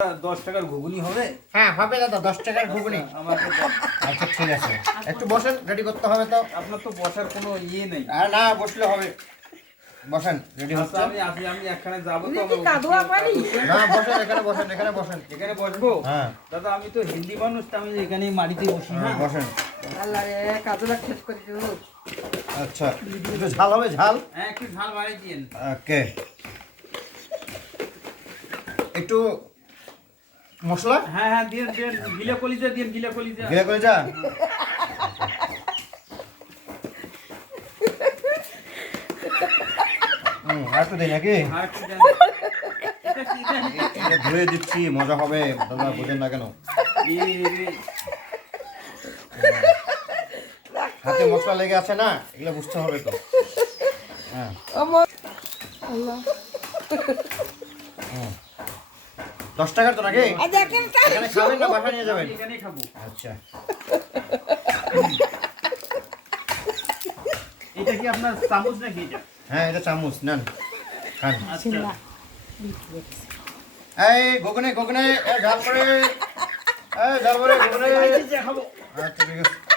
10 টাকার ঘুগনি হবে? হ্যাঁ হবে দাদা, 10 টাকার ঘুগনি। আমাকে দাও। আচ্ছা ঠিক আছে, একটু বসেন, রেডি করতে হবে তো। আপনার তো বসার কোনো ইয়ে নেই। আর না বসলে হবে, বসেন, রেডি আচ্ছা, হচ্ছে। আমি একখানে যাবো তো। কি কাদুয়া পানি? না বসেন, এখানে বসেন, এখানে বসেন। এখানে বসবো? হ্যাঁ দাদা আমি তো হিন্দি মানুষ, তো আমি এখানে মাটিতে বসি। হ্যাঁ, হ্যাঁ বসেন। আল্লাহ রে, কাদুয়া শেষ করে দিল। আচ্ছা একটু ঝাল হবে, ঝাল। হ্যাঁ, একটু ঝাল বাড়াই দিন। ওকে, একটু মশলা হ্যাঁ হ্যাঁ, দিন দিন, গিলা কলিজা দিন, গিলা কলিজা। ঘিরে করে যা। আর একটু দিই নাকি? আর একটু দেন। এটা কি দেন? এটা ধুয়ে দিচ্ছি, মজা হবে দাদা, বোঝেন না কেন? হাতে মশলা লেগে আছে না, এগুলো বুঝতে হবে তো। হ্যাঁ আল্লাহ 10 টাকার তো নাকি? দেখেন এখানে খাবেন না বাসা নিয়ে যাবেন? এখানেই খাবো। আচ্ছা এটা কি আপনার চামচ নাকি এটা? হ্যাঁ এটা চামচ, নেন খান। আচ্ছা। এই ঘুগনে ঘুগনে, ঝাল করে, ঝাল করে ঘুগনে। খাবো। আচ্ছা ঠিক আছে।